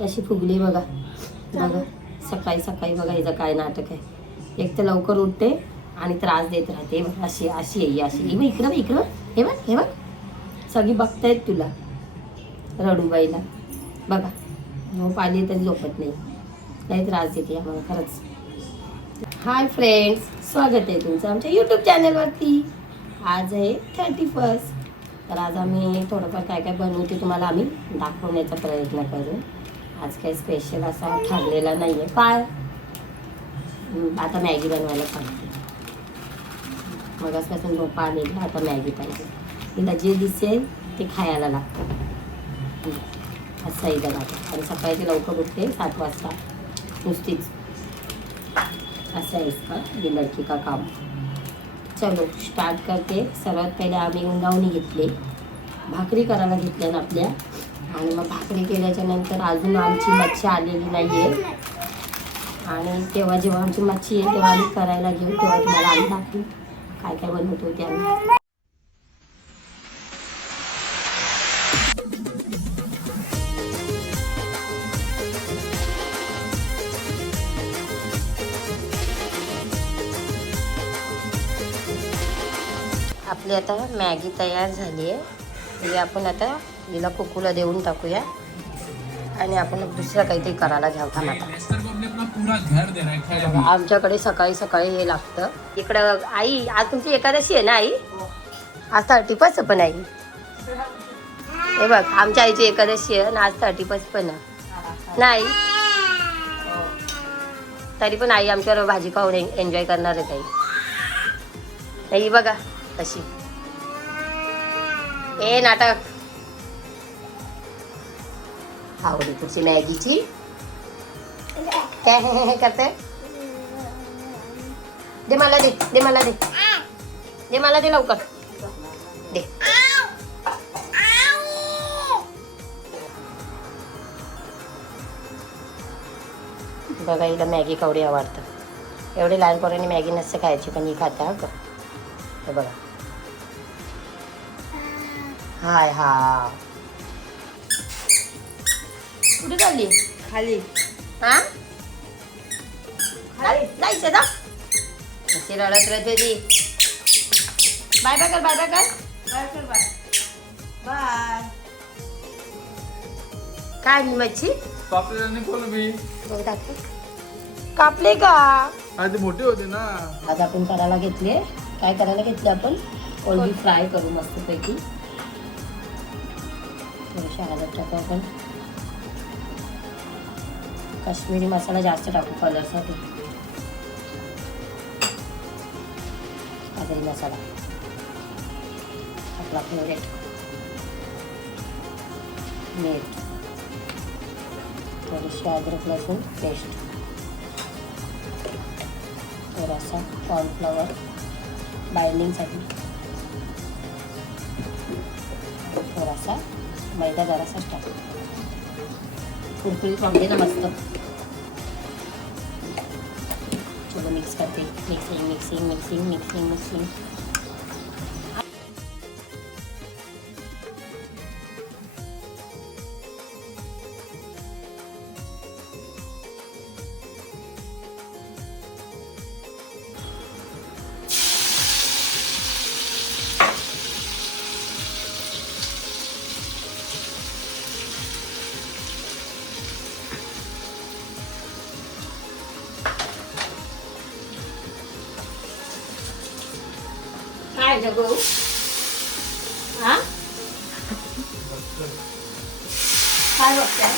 कशी फुगली बघा बघा. सकाळी सकाळी बघा हिचं काय नाटक आहे. एक तर लवकर उठते आणि त्रास देत राहते. अशी अशी आहे अशी. ही इकडं इकडं हे बघ हे बघ. सगळी बघतायत तुला रडूबाईला बघा. झोप आली तरी झोपत नाही. काही त्रास देते आम्हाला खरंच. हाय फ्रेंड्स, स्वागत आहे तुमचं आमच्या यूट्यूब चॅनलवरती. आज आहे 31. तर आज आम्ही थोडंफार काय काय बनवते तुम्हाला आम्ही दाखवण्याचा प्रयत्न करू. आज काही स्पेशल असा ठरलेला नाही आहे. काय आता मॅगी बनवायला सांगते. मगासपासून झोपा आलेला, आता मॅगी पाहिजे. तिला जे दिसेल ते खायला लागतं. असं आहे बघा. आणि सकाळी ती लवकर उठते 7 वाजता नुसतीच. असं आहे इसका ये लड़की का काम. चलो स्टार्ट करते. सर्वात पहिले आम्ही उंडावणी घेतले, भाकरी करायला घेतल्या ना आपल्या. आणि मग भाकरी केल्याच्या नंतर अजून आमची मच्छी आलेली नाही आहे. आणि तेव्हा जेव्हा आमची मच्छी येईल तेव्हा आम्ही करायला घेऊ. तेव्हा तुम्हाला आम्ही दाखवू काय काय बनवतो होते आम्ही. आपली आता मॅगी तयार झाली आहे. ही आपण आता हिला कुकूला देऊन टाकूया आणि आपण दुसरं काहीतरी करायला घ्यावं. थांबा. आमच्याकडे सकाळी सकाळी हे लागतं. इकडं आई आज तुमची एकादशी आहे ना आई? आज 31 पण आई. हे बघ आमच्या आईची एकादशी आहे आणि आज 31 पण नाही. तरी पण आई आमच्यावर भाजी खाऊन एन्जॉय करणार आहे ताई. ही बघा कशी ए नाटक. आवडी तुझी मॅगीची काय हे करते. दे मला दे दे मला दे दे मला दे लवकर दे. बघा हिला मॅगी कवडी आवडतं. एवढे लहान पोरांनी मॅगी नसते खायची पण ही खाता. हा का हे बघा. हाय हा कुठे चालली? खाली. हा खाली जायचं ना. अशी रडत राहते ती. बाय बाय कर बाय बाय कर बाय कर बाय बाय. काय मी मच्छी कापले का? आज मोठे होते ना. आज आपण करायला घेतले. काय करायला घेतले आपण? कोळंबी फ्राय करू मस्तपैकी. थोडीशी हळद टाकू आपण. काश्मीरी मसाला जास्त टाकू कलरसाठी. काजरी मसाला आपला फेवरेट. मीठ, थोडीशी अद्रक लसूण पेस्ट, थोडासा कॉर्नफ्लॉवर बाइंडिंगसाठी, थोडासा मैदा जरासाच टाकू. कुरकुरीत वांगे ना मस्त. चलो मिक्स करते. Mixing mixing mixing mixing mixing. काय जगू हा काय बघताय?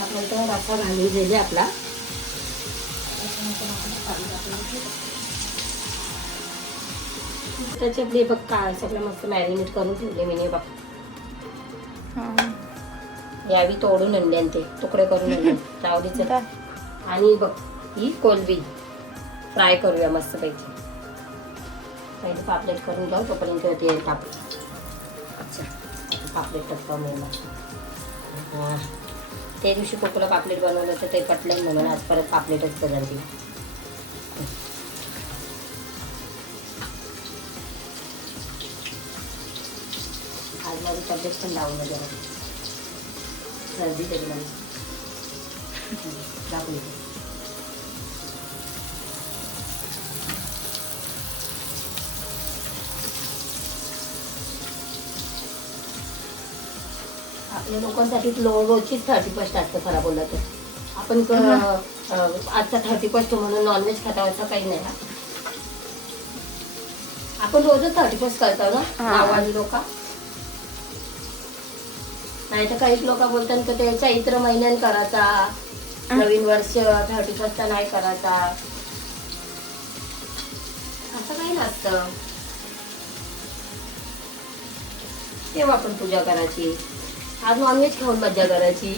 आपल्याला रस्सा घालून दिले आपला. त्याच्यातले बघ काय सगळं मस्त मॅरिनेट करून ठेवले मी. बघ यावी तोडून आणले आणि ते तुकडे करून आणले रावडीचं. आणि बघ ही कोलंबी फ्राय करूया मस्तपैकी. पहिले पापलेट करून जाऊ तोपर्यंत तेल टाकू. अच्छा पापलेट टाकतो मी. त्या दिवशी कोकोला पापलेट बनवलं होतं ते पटलं म्हणून आज परत पापलेटच बनवली. आज माझी तब्येत पण डाऊन जरा. सर्दी तरी माझी दाखवली. आपल्या लोकांसाठी रोजचीच 31 असतं खरा बोलला तर. आपण आजचा 31 म्हणून नॉनव्हेज खाता असं काही नाही. आपण रोजच 31 करतो ना गावाली लोक. नाही तर काही लोक बोलतात की ते चैत्र महिन्यात करायचा, नवीन वर्ष 31 नाही करायचा, असं काही नसतं. तेव्हा आपण पूजा करायची. आज नॉनव्हेज खाऊन मज्जा करायची.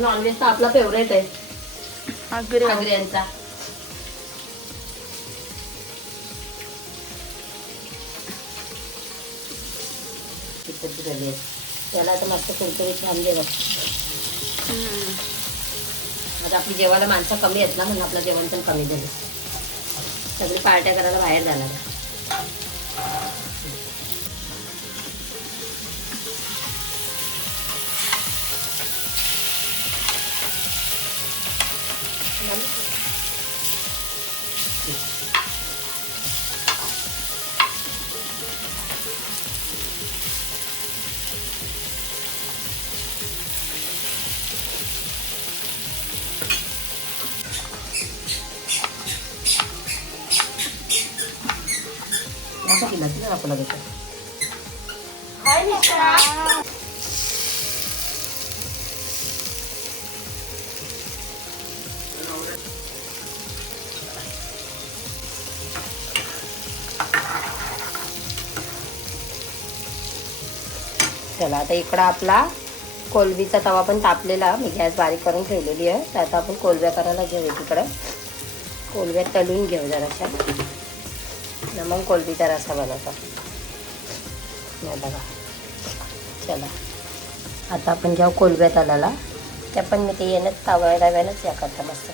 नॉनव्हेज तर आपला फेवरेट आहे आगऱ्यांचा. त्याला तर मस्त कुरकुरीत छान जेवण. आता आपली जेवायला माणसं कमी आहेत ना, म्हणून आपलं जेवण पण कमी झालं. सगळी पार्ट्या करायला बाहेर जाणार. असं केलं की आपण लगेच चला. आता इकडं आपला कोलबीचा तवा पण तापलेला, मी गॅस बारीक करून ठेवलेली आहे. तर आता आपण कोलब्या करायला घेऊ. तिकडं कोलब्या तळून घेऊ जराशा, मग कोलबीचा रस्सा बनवतो. बघा. चला आता आपण जेव्हा कोलब्या तळाला त्या पण मी ते येणंच ताव्यालाच या करता मस्त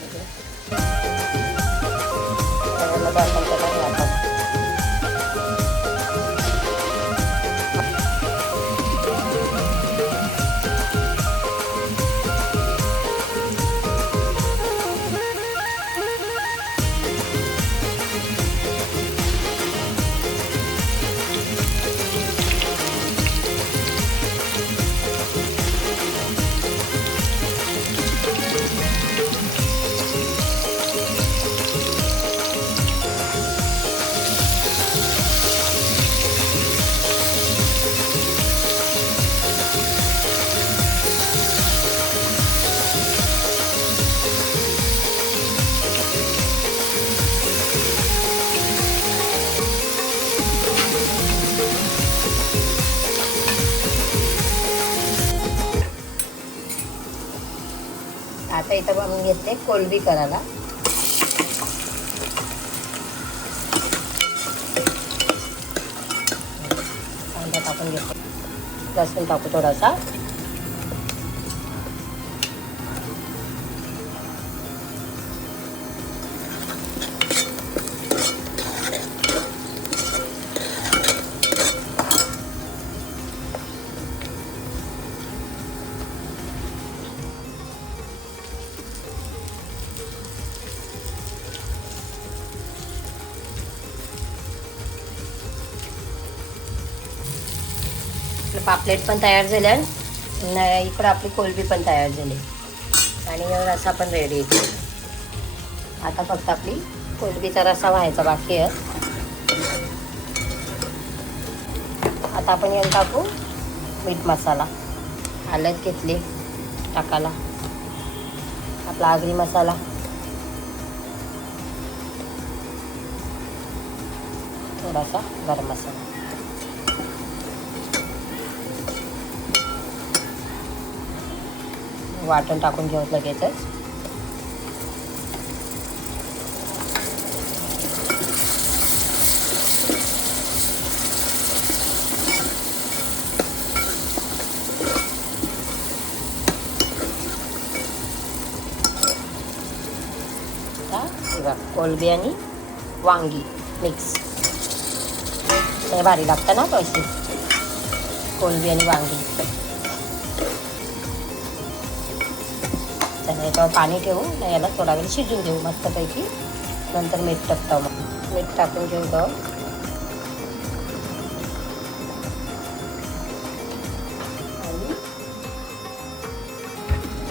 आता इथं आपण घेतले कोलबी करायला. कांदा टाकून घेतो, लसूण टाकू थोडासा. पापलेट पण तयार झाले आणि इकडं आपली कोलबी पण तयार झाली आणि रस्सा पण रेडी आहे. आता फक्त आपली कोलबीचा रस्सा व्हायचा बाकी आहे. आता आपण याला टाकू मीठ मसाला, हळद घेतली टाकायला, आपला आगरी मसाला, थोडासा गरम मसाला. वाटण टाकून घेऊ लगेचच. कोलबी आणि वांगी मिक्स. लय भारी लागतं ना कशी कोलबी आणि वांगी. तर याच्यावर पाणी ठेवू याला थोडा वेळ शिजून देऊ मस्तपैकी. नंतर मीठ टाकतो. मग मीठ टाकून घेऊ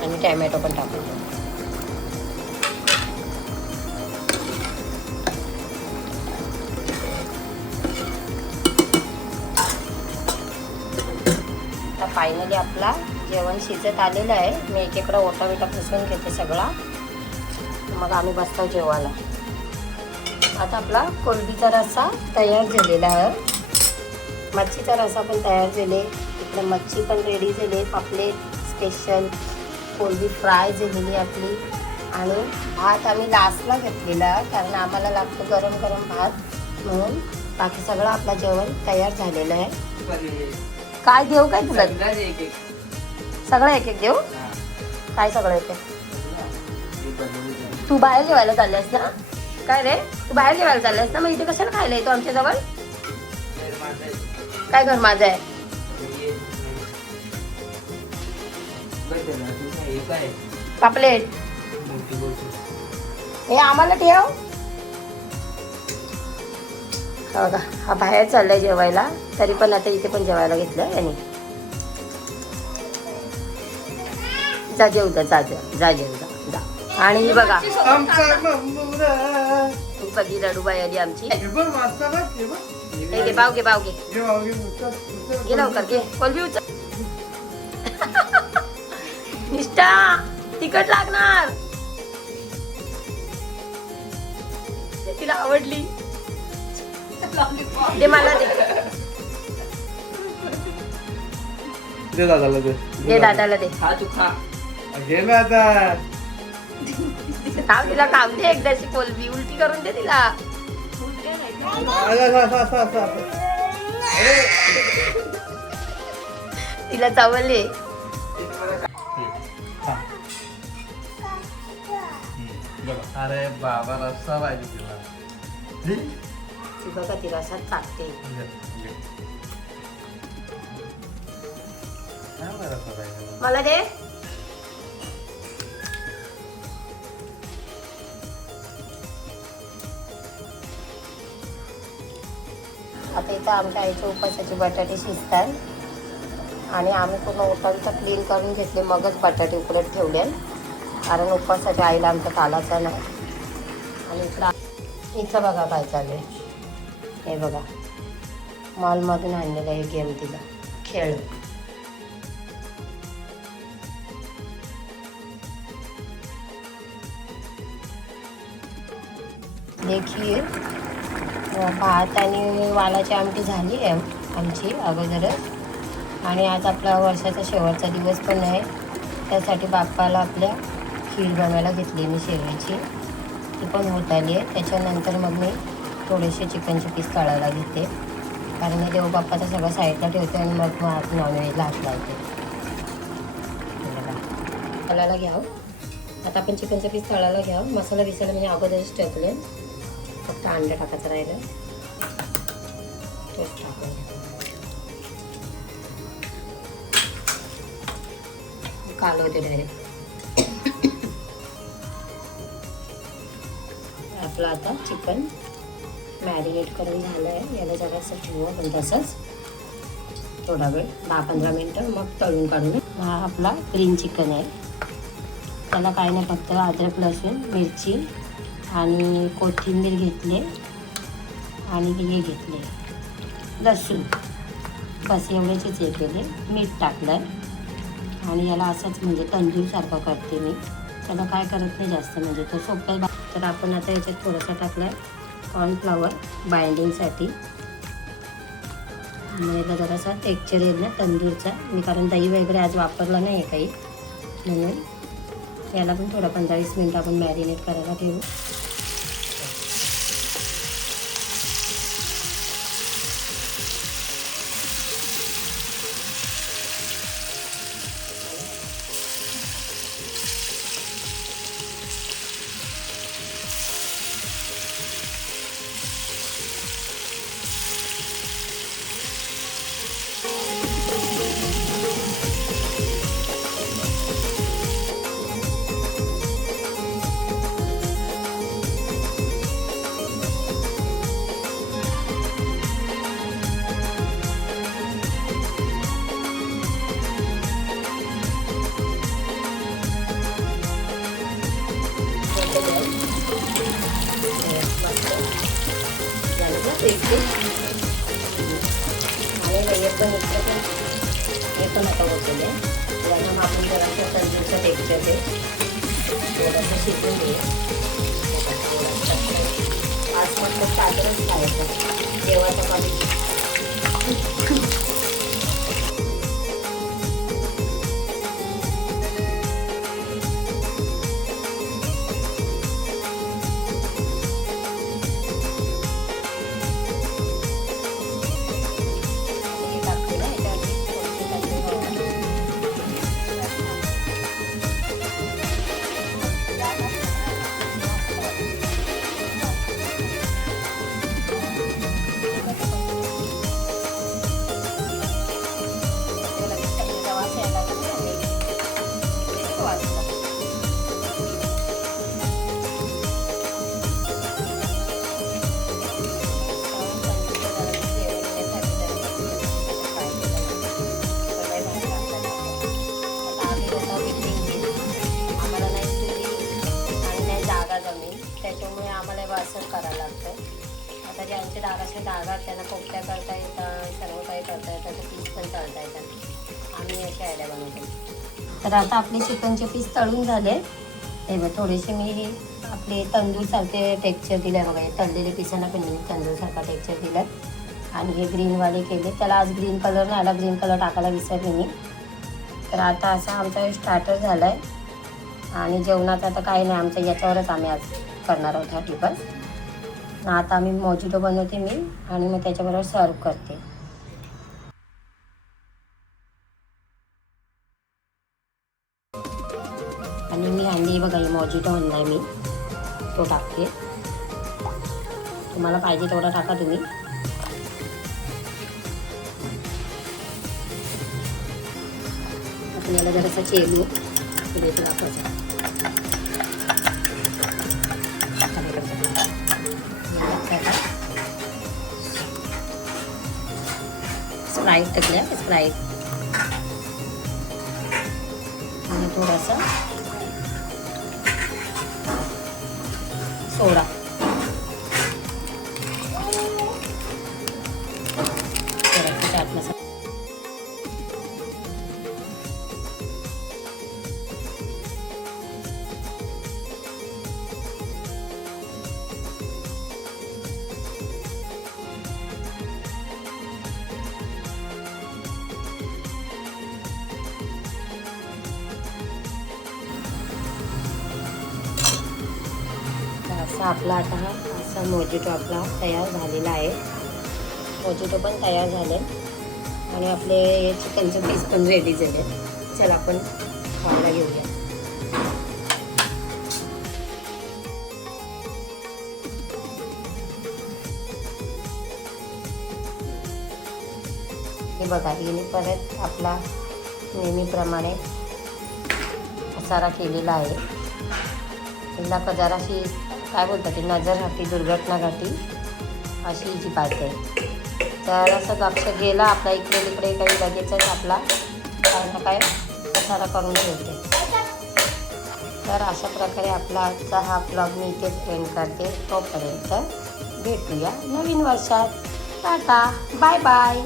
आणि टॅमॅटो पण टाकून घेऊ. आता फायनली आपला जेवण शिजत आलेलं आहे. मी एकीकडं ओटा बिटा पुसून घेते सगळा. मग आम्ही बसतो जेवायला. आता आपला कोलबीचा रस्सा तयार झालेला आहे. मच्छीचा रस्सा पण तयार झाले. इकडे मच्छी पण रेडी झाली. पापलेट स्पेशल कोलबी फ्राय झालेली आपली. आणि भात आम्ही लास्टला घेतलेला कारण आम्हाला लागतो गरम गरम भात म्हणून. बाकी सगळं आपलं जेवण तयार झालेलं आहे. काय देऊ काय तुला सगळं एक एक देऊ. काय सगळं एक तू बाहेर जेवायला चालल्यास ना काय रे. तू बाहेर जेवायला चालल्यास ना मग इथे कशाला खायला येतो आमच्या जवळ. काय घर माझं आहे. पापलेट हे आम्हाला ठेव. बघा हा बाहेर चाललाय जेवायला तरी पण आता इथे पण जेवायला घेतलं आणि जा जेव जा जेव जा. आणि बघा तू कधी रडूबाई आली आमची. घे पाव घे घे लवकर घे कोलबी उचल. निष्ठा तिखट लागणार. तिला आवडली दे मला दे दादाला दे. दे दादाला दे. हा तू खा घे ना आता. तिला खाऊ दे एकदाची कोलबी. उलटी करून दे तिला. तिला चावले. अरे बाबा रस्सा पाहिजे तिला. ती बघा ती रसात चाकते. मला दे. आता इथं आमच्या आईच्या उपासाचे बटाटे शिजतात आणि आम्ही पूर्ण ओटांचं क्लीन करून घेतले मगच बटाटे उकडत ठेवले कारण उपासाच्या आईला आमचा तालाचा नाही. आणि इथं बघा काय चालू आहे. हे बघा मॉलमधून आणलेलं आहे गेम तिला खेळ. देखीए भात आणि वालाची आमटी झाली आहे आमची अगोदरच. आणि आज आपला वर्षाचा शेवटचा दिवस पण आहे त्यासाठी बाप्पाला आपल्या खीर बनवायला घेतली मी शेवयाची. ती पण होत आली आहे. त्याच्यानंतर मग मी थोडेसे चिकनचे पीस तळायला घेते कारण मी देवबाप्पाचा सगळं साईडला ठेवते आणि मग नॉनव्हेजला हात लावते. तळायला घ्यावं. आता आपण चिकनचा पीस तळायला घ्यावं. मसाला बिसाला म्हणजे अगोदरच टाकले. फक्त अंडा टाकायचं राहिलं तोच टाकून कालवते डायरेक्ट. आपलं आता चिकन मॅरिनेट करून झालं आहे. याला जरासं ठेवू आपण तसंच थोडा वेळ 10-15 मिनटं मग तळून काढून. हा आपला ग्रीन चिकन आहे. त्याला काय नाही फक्त अद्रक लसूण मिरची आणि कोथिंबीर घेतले आणि हे घेतले लसूण बस एवढ्याचेच हे केले. मीठ टाकलं आणि याला असंच म्हणजे तंदूरसारखं करते मी. त्याला काय करत नाही जास्त म्हणजे तो सोपा आहे. तर आपण आता याच्यात थोडासा टाकला आहे कॉर्नफ्लॉवर बाइंडिंगसाठी. आणि याला जरासा टेक्स्चर येईल ना तंदूरचा. मी कारण दही वगैरे आज वापरला नाही आहे काही म्हणून याला पण थोडं 15-20 मिनटं आपण मॅरिनेट करायला ठेवू. आणि हे पण आता होते याला आपण जरासं तंदूरचं टेक्स्चर दे थोडंसं शिजून घे. 5 मिनिटं साधारणच खायचं जेवायचं पाणी. त्याच्यामुळे आम्हाला असं करायला लागतं. आता ज्यांचे डागा त्यांना कोफ्त्या करता येतात, सर्व काही करता येतात, तर पीस पण तळता येतात. आम्ही अशी आयडिया बनवतो. तर आता आपले चिकनचे पीस तळून झाले. हे बघ थोडेसे मी आपले तंदूरसारखे टेक्स्चर दिले बघा. हे तळलेले पिसांना पण मी तंदूरसारखा टेक्स्चर दिला. आणि हे ग्रीनवाले केले. त्याला आज ग्रीन कलर नाही आला, ग्रीन कलर टाकायला विसरले मी. तर आता असा आमचा स्टार्टर झाला आहे. आणि जेवणात आता काही नाही आमचं, याच्यावरच आम्ही आज करणार आहोत हा टिफन. आता आम्ही मोजिटो बनवते मी आणि मग त्याच्याबरोबर सर्व करते. आणि मी आणली बघा ही मोजिटो आणलाय मी, तो टाकते. तुम्हाला पाहिजे तेवढा टाका तुम्ही. आपण याला जरासा चेलू पुढे दाखवायचं. स्प्राईट टाकल्या, स्प्राईट आणि थोडासा सोडा. थोडासा चाट मसाला. असा आपला आता हा असा मोजिटो आपला तयार झालेला आहे. मोजिटो पण तयार झाले आणि आपले चिकनचे पीस पण रेडी झाले. चला आपण खायला घेऊया. हे बघा हिने परत आपला नेहमीप्रमाणे पसारा केलेला आहे. हिला जराशी काय बोलतात ते नजर दुर्घटना घाटी अशी जी बात आहे. तर असं लक्ष गेला आपला इकडे तिकडे काही लगेचच आपला काय ना काय पसारा करून ठेवते. तर अशा प्रकारे आपला आजचा हा ब्लॉग मी इथेच एंड करते. तोपर्यंत भेटूया नवीन वर्षात. Tata, bye bye.